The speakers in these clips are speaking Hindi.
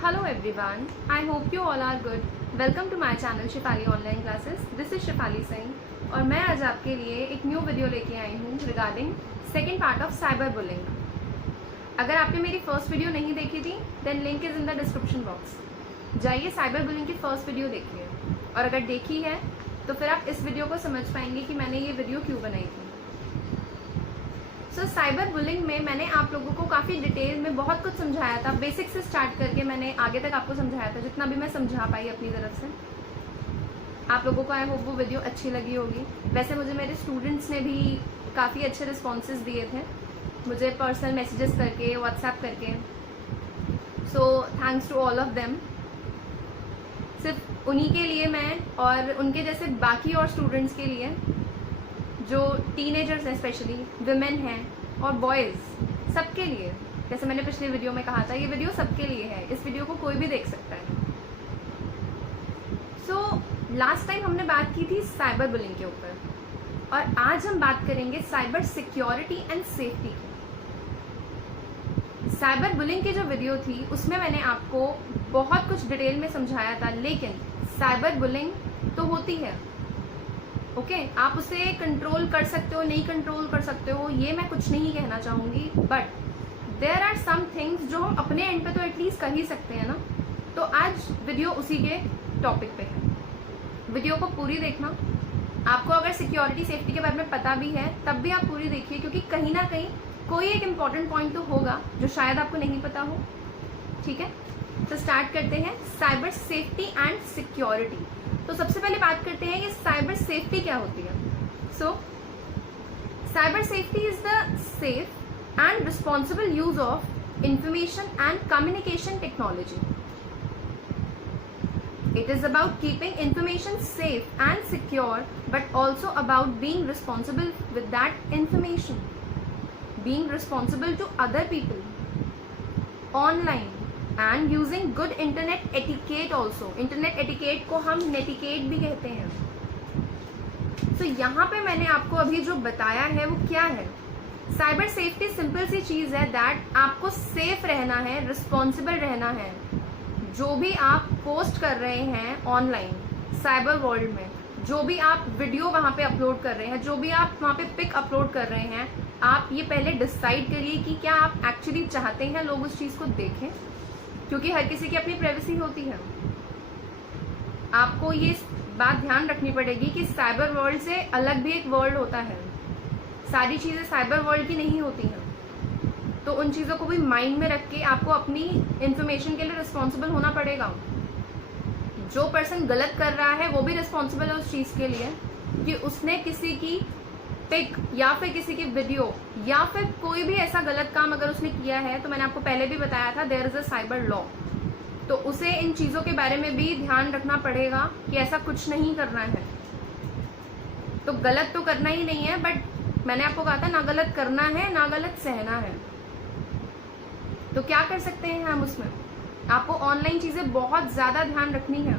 Hello everyone, I hope you all are good. Welcome to my channel Shifali online classes. This is Shifali Singh और मैं आज आपके लिए एक न्यू वीडियो लेके आई हूँ regarding second part of cyber bullying. अगर आपने मेरी फर्स्ट वीडियो नहीं देखी थी then link is in the description box. जाइए साइबर बुलिंग की फर्स्ट वीडियो देखिए और अगर देखी है तो फिर आप इस वीडियो को समझ पाएंगे कि मैंने ये वीडियो क्यों बनाई थी. साइबर बुलिंग में मैंने आप लोगों को काफ़ी डिटेल में बहुत कुछ समझाया था. बेसिक से स्टार्ट करके मैंने आगे तक आपको समझाया था जितना भी मैं समझा पाई अपनी तरफ से. आप लोगों को आई होप वो वीडियो अच्छी लगी होगी. वैसे मुझे मेरे स्टूडेंट्स ने भी काफ़ी अच्छे रिस्पॉन्सेज दिए थे मुझे पर्सनल मैसेजेस करके, व्हाट्सएप करके. So thanks to all of them. सिर्फ उन्हीं के लिए मैं और उनके जैसे बाकी और स्टूडेंट्स के लिए जो टीनेजर्स हैं, स्पेशली विमेन हैं और बॉयज़, सबके लिए, जैसे मैंने पिछले वीडियो में कहा था, ये वीडियो सबके लिए है. इस वीडियो को कोई भी देख सकता है. सो लास्ट टाइम हमने बात की थी साइबर बुलिंग के ऊपर और आज हम बात करेंगे साइबर सिक्योरिटी एंड सेफ्टी की. साइबर बुलिंग की जो वीडियो थी उसमें मैंने आपको बहुत कुछ डिटेल में समझाया था, लेकिन साइबर बुलिंग तो होती है. ओके, आप उसे कंट्रोल कर सकते हो, नहीं कंट्रोल कर सकते हो, ये मैं कुछ नहीं कहना चाहूँगी. But there are some things जो हम अपने एंड पे तो एटलीस्ट कर ही सकते हैं ना. तो आज वीडियो उसी के टॉपिक पे है. वीडियो को पूरी देखना. आपको अगर सिक्योरिटी सेफ्टी के बारे में पता भी है तब भी आप पूरी देखिए, क्योंकि कहीं ना कहीं कोई एक इम्पॉर्टेंट पॉइंट तो होगा जो शायद आपको नहीं पता हो. ठीक है, तो स्टार्ट करते हैं. Cyber safety and security. तो सबसे पहले बात करते हैं कि साइबर सेफ्टी क्या होती है. सो cyber safety is the safe and responsible use of information and communication technology. It is about keeping information safe and secure, but also about being responsible with that information. Being responsible to other people online and using good internet etiquette also. Internet etiquette को हम नेटिकेट भी कहते हैं. So यहाँ पे मैंने आपको अभी जो बताया है वो क्या है. साइबर सेफ्टी सिंपल सी चीज़ है दैट आपको सेफ रहना है, रिस्पॉन्सिबल रहना है. जो भी आप पोस्ट कर रहे हैं ऑनलाइन साइबर वर्ल्ड में, जो भी आप वीडियो वहाँ पे अपलोड कर रहे हैं, जो भी आप वहाँ पे पिक अपलोड कर रहे हैं, आप ये पहले डिसाइड करिए कि क्या आप एक्चुअली चाहते हैं लोग उस चीज़ को देखें, क्योंकि हर किसी की अपनी प्राइवेसी होती है. आपको ये बात ध्यान रखनी पड़ेगी कि साइबर वर्ल्ड से अलग भी एक वर्ल्ड होता है. सारी चीज़ें साइबर वर्ल्ड की नहीं होती हैं. तो उन चीज़ों को भी माइंड में रख के आपको अपनी इंफॉर्मेशन के लिए रिस्पॉन्सिबल होना पड़ेगा. जो पर्सन गलत कर रहा है वो भी रिस्पॉन्सिबल है उस चीज़ के लिए कि उसने किसी की पिक या फिर किसी की वीडियो या फिर कोई भी ऐसा गलत काम अगर उसने किया है, तो मैंने आपको पहले भी बताया था there is a cyber law. तो उसे इन चीज़ों के बारे में भी ध्यान रखना पड़ेगा कि ऐसा कुछ नहीं करना है. तो गलत तो करना ही नहीं है, बट मैंने आपको कहा था ना गलत करना है ना गलत सहना है. तो क्या कर सकते हैं हम उसमें. आपको ऑनलाइन चीज़ें बहुत ज़्यादा ध्यान रखनी है.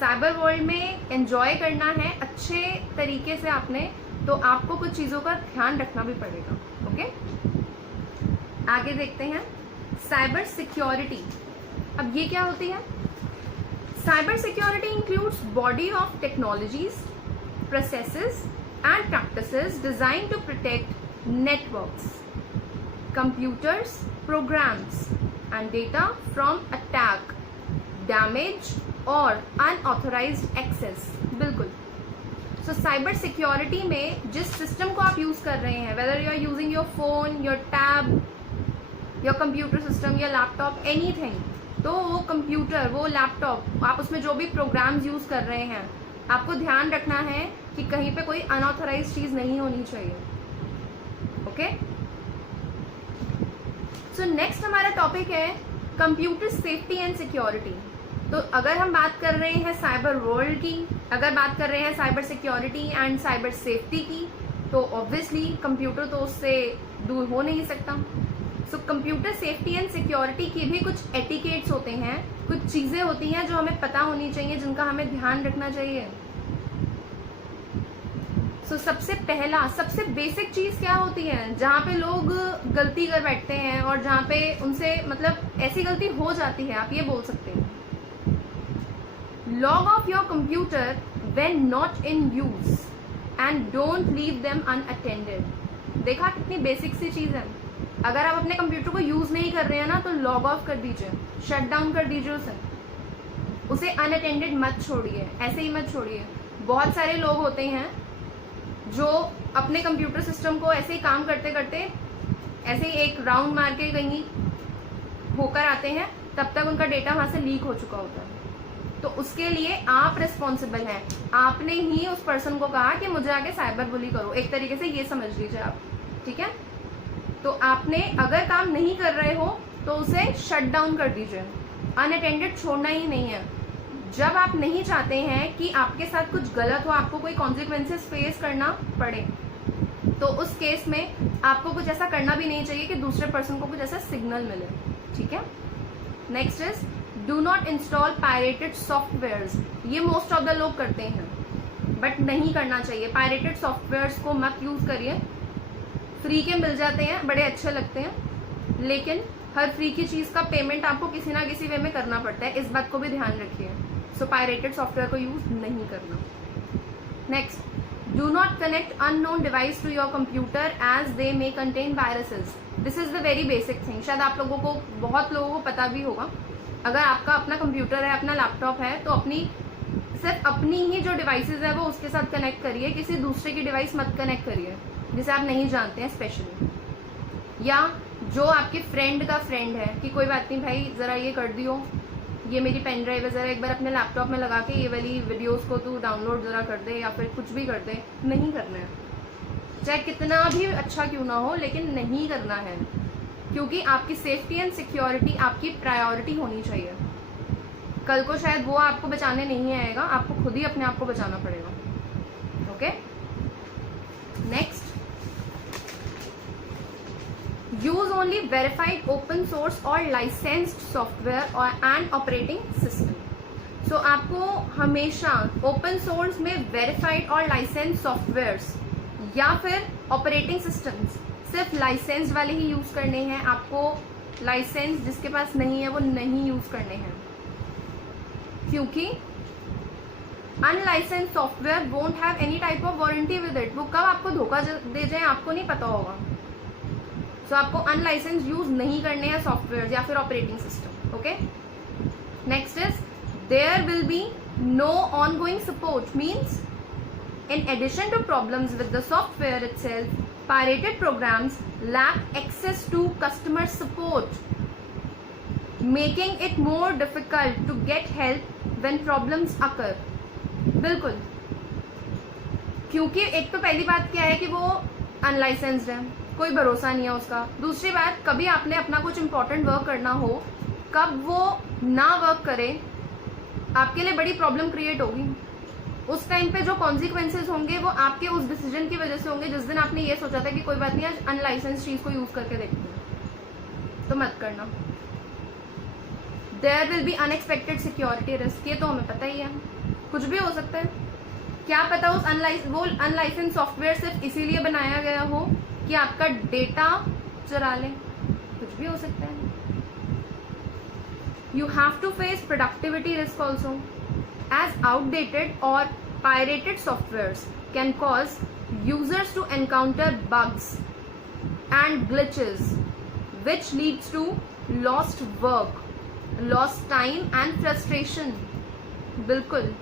साइबर वर्ल्ड में एंजॉय करना है अच्छे तरीके से आपने, तो आपको कुछ चीज़ों का ध्यान रखना भी पड़ेगा. ओके, आगे देखते हैं. Cyber security. अब ये क्या होती है. Cyber security includes body of technologies, processes and practices design to protect networks, computers, programs and data from attack, damage or unauthorized access. बिल्कुल. So cyber security में जिस सिस्टम को आप यूज़ कर रहे हैं, whether you are using your phone, your tab, your computer system, your laptop, anything, तो वो कंप्यूटर, वो लैपटॉप, आप उसमें जो भी प्रोग्राम्स यूज़ कर रहे हैं, आपको ध्यान रखना है कि कहीं पे कोई अनऑथराइज चीज़ नहीं होनी चाहिए. ओके, सो नेक्स्ट हमारा टॉपिक है कंप्यूटर सेफ्टी एंड सिक्योरिटी. तो अगर हम बात कर रहे हैं साइबर वर्ल्ड की, अगर बात कर रहे हैं cyber security and cyber safety की, तो ऑब्वियसली कंप्यूटर तो उससे दूर हो नहीं सकता. So computer safety and security की भी कुछ एटिकेट्स होते हैं, कुछ चीज़ें होती हैं जो हमें पता होनी चाहिए, जिनका हमें ध्यान रखना चाहिए. सो सबसे पहला सबसे बेसिक चीज क्या होती है जहाँ पे लोग गलती कर बैठते हैं और जहाँ पे उनसे मतलब ऐसी गलती हो जाती है, आप ये बोल सकते हैं, log of your computer when not in use and don't leave them unattended. देखा कितनी बेसिक सी चीज है। अगर आप अपने कंप्यूटर को यूज नहीं कर रहे हैं ना तो लॉग ऑफ कर दीजिए, शट डाउन कर दीजिए उसे अनअटेंडेड मत छोड़िए, ऐसे ही मत छोड़िए। बहुत सारे लोग होते हैं जो अपने कंप्यूटर सिस्टम को ऐसे ही काम करते करते ऐसे ही एक राउंड मार के कहीं होकर आते हैं, तब तक उनका डेटा वहां से लीक हो चुका होता है। तो उसके लिए आप रिस्पॉन्सिबल हैं, आपने ही उस पर्सन को कहा कि मुझे आके साइबर बुली करो, एक तरीके से ये समझ लीजिए आप, ठीक है। तो आपने अगर काम नहीं कर रहे हो तो उसे शट डाउन कर दीजिए, अनअटेंडेड छोड़ना ही नहीं है। जब आप नहीं चाहते हैं कि आपके साथ कुछ गलत हो, आपको कोई कॉन्सिक्वेंसेस फेस करना पड़े, तो उस केस में आपको कुछ ऐसा करना भी नहीं चाहिए कि दूसरे पर्सन को कुछ ऐसा सिग्नल मिले, ठीक है। Next is do not install pirated softwares. ये मोस्ट ऑफ द लोग करते हैं बट नहीं करना चाहिए। पायरेटेड सॉफ्टवेयर्स को मत यूज करिए। फ्री के मिल जाते हैं, बड़े अच्छे लगते हैं, लेकिन हर फ्री की चीज का पेमेंट आपको किसी ना किसी वे में करना पड़ता है, इस बात को भी ध्यान रखिए। सो पायरेटेड सॉफ्टवेयर को यूज नहीं करना। Next, do not connect unknown device to your computer as they may contain viruses. This is the very basic thing. शायद आप लोगों को, बहुत लोगों को पता भी होगा। अगर आपका अपना कंप्यूटर है, अपना लैपटॉप है, तो सिर्फ अपनी ही जो डिवाइसेज है वो उसके साथ कनेक्ट करिए, किसी दूसरे की डिवाइस मत कनेक्ट करिए जिसे आप नहीं जानते हैं स्पेशली, या जो आपके फ्रेंड का फ्रेंड है कि कोई बात नहीं भाई जरा ये कर दियो, ये मेरी पेन ड्राइव है, जरा एक बार अपने लैपटॉप में लगा के ये वाली वीडियोस को तू डाउनलोड जरा कर दे, या फिर कुछ भी कर दे। नहीं करना है, चाहे कितना भी अच्छा क्यों ना हो, लेकिन नहीं करना है, क्योंकि आपकी सेफ्टी एंड सिक्योरिटी आपकी प्रायोरिटी होनी चाहिए। कल को शायद वो आपको बचाने नहीं आएगा, आपको खुद ही अपने आप को बचाना पड़ेगा। Okay, next, use only verified open source or licensed software or and operating system. So आपको हमेशा open source में verified और licensed softwares या फिर operating systems सिर्फ licensed वाले ही यूज करने हैं। आपको licensed जिसके पास नहीं है वो नहीं यूज करने हैं, क्योंकि unlicensed software won't have any type of warranty with it। वो कब आपको धोखा दे जाए आपको नहीं पता होगा। सो आपको अनलाइसेंस यूज नहीं करने हैं सॉफ्टवेयर या फिर operating system. Okay, next is there will be no ongoing support. Means in addition to problems with the software itself, pirated programs lack access to customer support, making it more difficult to get help when problems occur. बिल्कुल, क्योंकि एक तो पहली बात क्या है कि वो अनलाइसेंस्ड है, कोई भरोसा नहीं है उसका। दूसरी बात, कभी आपने अपना कुछ इंपॉर्टेंट वर्क करना हो, कब वो ना वर्क करे, आपके लिए बड़ी प्रॉब्लम क्रिएट होगी। उस टाइम पे जो कॉन्सिक्वेंसेज होंगे वो आपके उस डिसीजन की वजह से होंगे जिस दिन आपने ये सोचा था कि कोई बात नहीं आज अनलाइसेंस चीज को यूज करके देखते हैं, तो मत करना। There will be unexpected security risk, ये तो हमें पता ही है, कुछ भी हो सकता है। क्या पता उस अनलाइसेंस सॉफ्टवेयर सिर्फ इसीलिए बनाया गया हो कि आपका डेटा चुरा ले, कुछ भी हो सकता है। You have to face productivity risk also, as outdated और pirated softwares can cause users to encounter bugs and glitches which leads to lost work, lost time and frustration. बिल्कुल,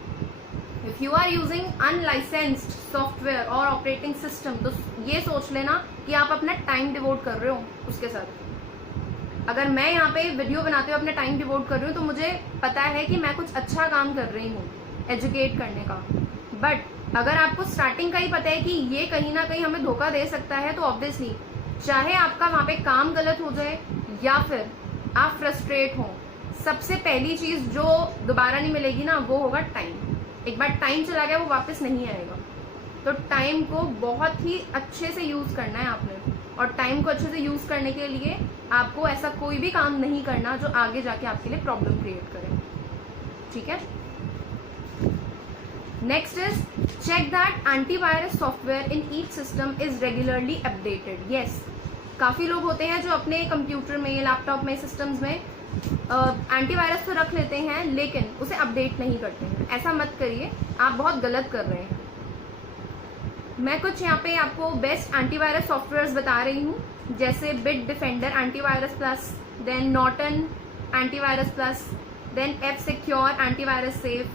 if you are using unlicensed software और ऑपरेटिंग सिस्टम, तो ये सोच लेना कि आप अपना टाइम डिवोट कर रहे हो उसके साथ। अगर मैं यहाँ पे वीडियो बनाते हुए अपना टाइम डिवोट कर रही हूँ तो मुझे पता है कि मैं कुछ अच्छा काम कर रही हूँ एजुकेट करने का। बट अगर आपको स्टार्टिंग का ही पता है कि ये कहीं ना कहीं हमें धोखा दे सकता है, तो ऑब्वियसली चाहे आपका वहाँ पे काम गलत हो जाए या फिर आप फ्रस्ट्रेट हो, सबसे पहली चीज जो दोबारा नहीं मिलेगी ना वो होगा टाइम। एक बार टाइम चला गया वो वापस नहीं आएगा। तो टाइम को बहुत ही अच्छे से यूज करना है आपने, और टाइम को अच्छे से यूज करने के लिए आपको ऐसा कोई भी काम नहीं करना जो आगे जाके आपके लिए प्रॉब्लम क्रिएट करे, ठीक है। Next is check that antivirus software in each system is regularly updated. Yes, काफ़ी लोग होते हैं जो अपने कंप्यूटर में, लैपटॉप में, सिस्टम्स में एंटीवायरस तो रख लेते हैं लेकिन उसे अपडेट नहीं करते हैं। ऐसा मत करिए, आप बहुत गलत कर रहे हैं। मैं कुछ यहाँ पे आपको बेस्ट एंटीवायरस सॉफ्टवेयर्स बता रही हूँ, जैसे Bitdefender antivirus plus, then Norton antivirus plus, then F Secure antivirus safe,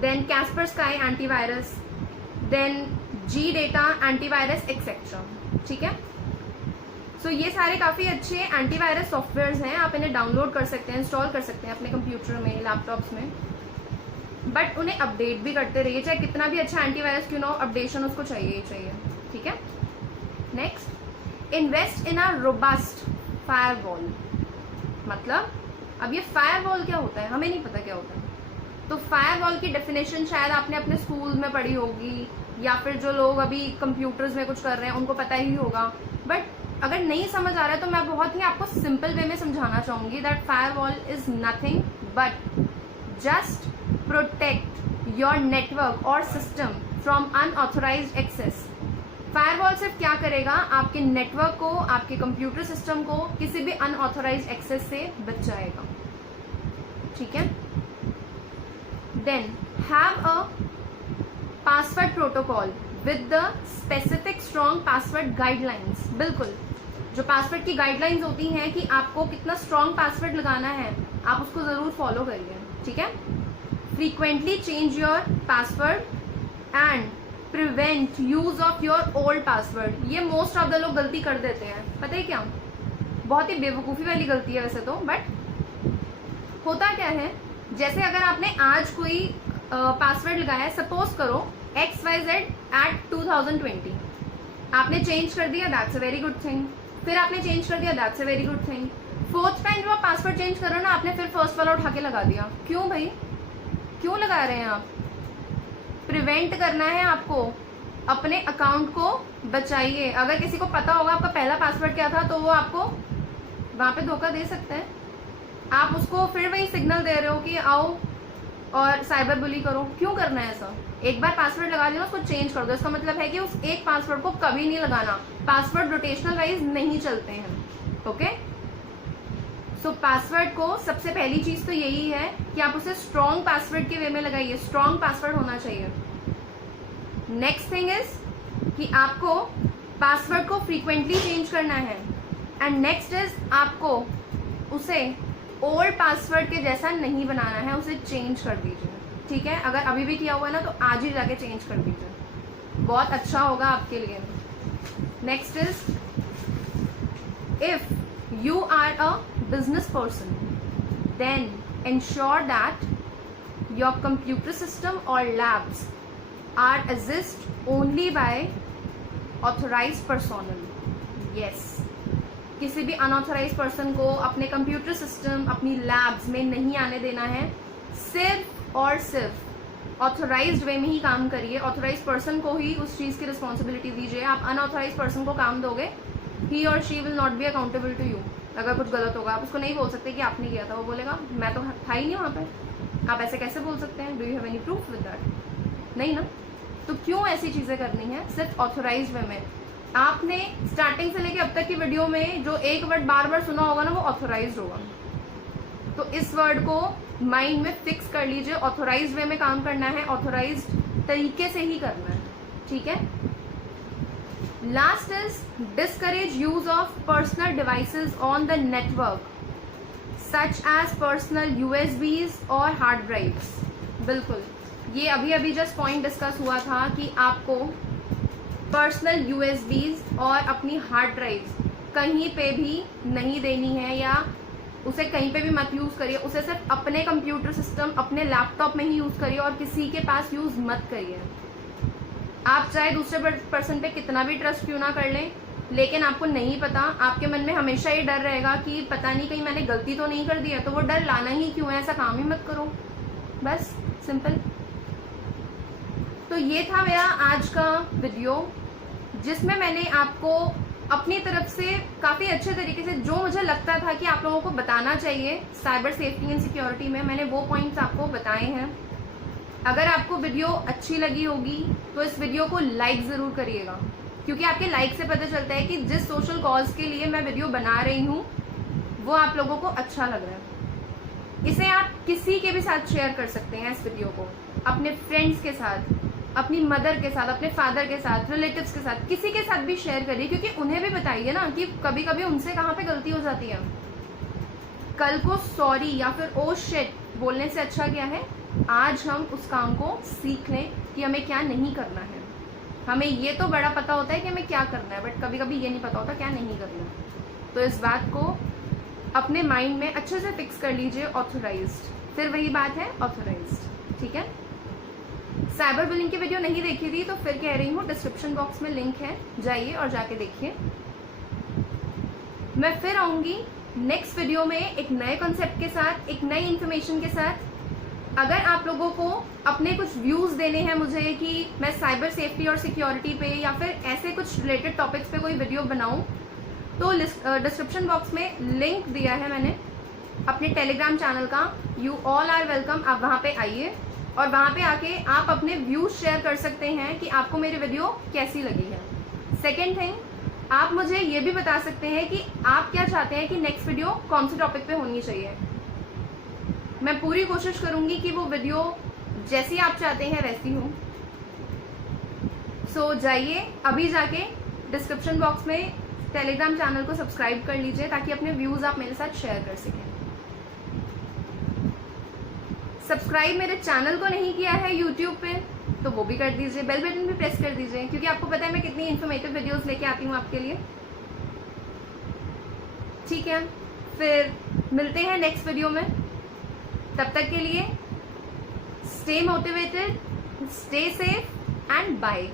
then Kaspersky antivirus, then G Data antivirus etcetera. ठीक है, सो ये सारे काफ़ी अच्छे एंटीवायरस सॉफ्टवेयर्स हैं, आप इन्हें डाउनलोड कर सकते हैं, इंस्टॉल कर सकते हैं अपने कंप्यूटर में, लैपटॉप्स में, बट उन्हें अपडेट भी करते रहिए। चाहे कितना भी अच्छा एंटीवायरस क्यों ना हो, अपडेशन उसको चाहिए ही चाहिए। ठीक है, next, invest in a robust firewall. मतलब अब ये फायरवॉल क्या होता है, हमें नहीं पता क्या होता है। तो फायरवॉल की डेफिनेशन शायद आपने अपने स्कूल में पढ़ी होगी, या फिर जो लोग अभी कंप्यूटर्स में कुछ कर रहे हैं उनको पता ही होगा, बट अगर नहीं समझ आ रहा है तो मैं बहुत ही आपको सिंपल वे में समझाना चाहूंगी that firewall is nothing but just protect your network और system from unauthorized access. Firewall सिर्फ क्या करेगा, आपके नेटवर्क को, आपके कंप्यूटर सिस्टम को किसी भी अनऑथोराइज्ड एक्सेस से बचाएगा। ठीक है, then have a password protocol with the specific strong password guidelines. बिल्कुल, जो पासवर्ड की गाइडलाइंस होती हैं कि आपको कितना स्ट्रॉन्ग पासवर्ड लगाना है, आप उसको जरूर फॉलो करिए। ठीक है, frequently change your password and prevent use of your old password. ये मोस्ट ऑफ द लोग गलती कर देते हैं, पता है क्या, बहुत ही बेवकूफ़ी वाली गलती है वैसे तो, बट होता क्या है, जैसे अगर आपने आज कोई पासवर्ड लगाया है, सपोज करो XYZ at 2020, आपने चेंज कर दिया, that's a very good thing. फिर आपने चेंज कर दिया, that's a very good thing. Fourth time जब आप पासवर्ड चेंज करो ना, आपने फिर फर्स्ट वाला उठा के लगा दिया। क्यों भाई, क्यों लगा रहे हैं आप? प्रिवेंट करना है आपको, अपने अकाउंट को बचाइए। अगर किसी को पता होगा आपका पहला पासवर्ड क्या था तो वो आपको वहां पे धोखा दे सकता है। आप उसको फिर वही सिग्नल दे रहे हो कि आओ और साइबर बुली करो। क्यों करना है ऐसा? एक बार पासवर्ड लगा दिया, उसको चेंज कर दो। इसका मतलब है कि उस एक पासवर्ड को कभी नहीं लगाना। पासवर्ड रोटेशनल वाइज नहीं चलते हैं। ओके, सो पासवर्ड को सबसे पहली चीज तो यही है कि आप उसे स्ट्रॉन्ग पासवर्ड के वे में लगाइए। स्ट्रॉन्ग पासवर्ड होना चाहिए। नेक्स्ट थिंग इज कि आपको पासवर्ड को फ्रीक्वेंटली चेंज करना है। एंड नेक्स्ट इज आपको उसे ओल्ड पासवर्ड के जैसा नहीं बनाना है, उसे चेंज कर दीजिए। ठीक है, अगर अभी भी किया हुआ है ना तो आज ही जाके चेंज कर दीजिए, बहुत अच्छा होगा आपके लिए। Next is if you are a business person then ensure that your computer system or labs are accessed only by authorized personnel. Yes, किसी भी अनऑथराइज पर्सन को अपने कंप्यूटर सिस्टम, अपनी लैब्स में नहीं आने देना है। सिर्फ और सिर्फ ऑथोराइज्ड वे में ही काम करिए। ऑथोराइज पर्सन को ही उस चीज़ की रिस्पॉन्सिबिलिटी दीजिए। आप अनऑथराइज पर्सन को काम दोगे, ही और she will not be accountable to you. अगर कुछ गलत होगा आप उसको नहीं बोल सकते कि आपने किया था। वो बोलेगा मैं तो था ही नहीं वहाँ पे। आप ऐसे कैसे बोल सकते हैं? Do you have any proof with that? नहीं ना। तो क्यों ऐसी चीज़ें करनी है? सिर्फ ऑथोराइज वे में। आपने स्टार्टिंग से लेके अब तक की वीडियो में जो एक वर्ड बार बार सुना होगा ना, वो ऑथोराइज्ड होगा। तो इस वर्ड को माइंड में फिक्स कर लीजिए। ऑथोराइज्ड वे में काम करना है, ऑथोराइज्ड तरीके से ही करना है। ठीक है। Last is discourage use of personal devices on the network such as personal USBs और हार्ड ड्राइव्स। बिल्कुल, ये अभी अभी जस्ट पॉइंट डिस्कस हुआ था कि आपको पर्सनल यूएसबीज और अपनी हार्ड ड्राइव्स कहीं पे भी नहीं देनी है, या उसे कहीं पे भी मत यूज़ करिए। उसे सिर्फ अपने कंप्यूटर सिस्टम, अपने लैपटॉप में ही यूज़ करिए और किसी के पास यूज़ मत करिए। आप चाहे दूसरे पर्सन पे कितना भी ट्रस्ट क्यों ना कर लें, लेकिन आपको नहीं पता, आपके मन में हमेशा ये डर रहेगा कि पता नहीं कहीं मैंने गलती तो नहीं कर दी है। तो वो डर लाना ही क्यों है? ऐसा काम ही मत करो, बस सिंपल। तो ये था मेरा आज का वीडियो, जिसमें मैंने आपको अपनी तरफ से काफ़ी अच्छे तरीके से जो मुझे लगता था कि आप लोगों को बताना चाहिए साइबर सेफ्टी एंड सिक्योरिटी में, मैंने वो पॉइंट्स आपको बताए हैं। अगर आपको वीडियो अच्छी लगी होगी तो इस वीडियो को लाइक ज़रूर करिएगा, क्योंकि आपके लाइक से पता चलता है कि जिस सोशल कॉज के लिए मैं वीडियो बना रही हूँ वो आप लोगों को अच्छा लग रहा है। इसे आप किसी के भी साथ शेयर कर सकते हैं, इस वीडियो को अपने फ्रेंड्स के साथ, अपनी मदर के साथ, अपने फादर के साथ, रिलेटिव्स के साथ, किसी के साथ भी शेयर करिए, क्योंकि उन्हें भी बताइए ना कि कभी कभी उनसे कहाँ पे गलती हो जाती है। कल को सॉरी या फिर ओ शिट बोलने से अच्छा क्या है आज हम उस काम को सीख लें कि हमें क्या नहीं करना है। हमें ये तो बड़ा पता होता है कि हमें क्या करना है, बट कभी कभी ये नहीं पता होता क्या नहीं करना। तो इस बात को अपने माइंड में अच्छे से फिक्स कर लीजिए, ऑथोराइज्ड, फिर वही बात है ऑथोराइज्ड, ठीक है। साइबर बुलिंग की वीडियो नहीं देखी थी तो फिर कह रही हूँ, डिस्क्रिप्शन बॉक्स में लिंक है, जाइए और जाके देखिए। मैं फिर आऊँगी नेक्स्ट वीडियो में एक नए कॉन्सेप्ट के साथ, एक नई इन्फॉर्मेशन के साथ। अगर आप लोगों को अपने कुछ व्यूज़ देने हैं मुझे कि मैं साइबर सेफ्टी और सिक्योरिटी पे या फिर ऐसे कुछ रिलेटेड टॉपिक्स पे कोई वीडियो बनाऊं, तो डिस्क्रिप्शन बॉक्स में लिंक दिया है मैंने अपने टेलीग्राम चैनल का, यू ऑल आर वेलकम। आप वहाँ पे आइए और वहाँ पे आके आप अपने व्यूज़ शेयर कर सकते हैं कि आपको मेरी वीडियो कैसी लगी है। सेकेंड थिंग, आप मुझे ये भी बता सकते हैं कि आप क्या चाहते हैं कि नेक्स्ट वीडियो कौन से टॉपिक पे होनी चाहिए। मैं पूरी कोशिश करूंगी कि वो वीडियो जैसी आप चाहते हैं वैसी हो। सो जाइए अभी जाके डिस्क्रिप्शन बॉक्स में टेलीग्राम चैनल को सब्सक्राइब कर लीजिए ताकि अपने व्यूज़ आप मेरे साथ शेयर कर सकें। सब्सक्राइब मेरे चैनल को नहीं किया है यूट्यूब पे तो वो भी कर दीजिए, बेल बटन भी प्रेस कर दीजिए, क्योंकि आपको पता है मैं कितनी इन्फॉर्मेटिव वीडियोस लेके आती हूँ आपके लिए। ठीक है, फिर मिलते हैं नेक्स्ट वीडियो में। तब तक के लिए stay motivated, stay safe and bye.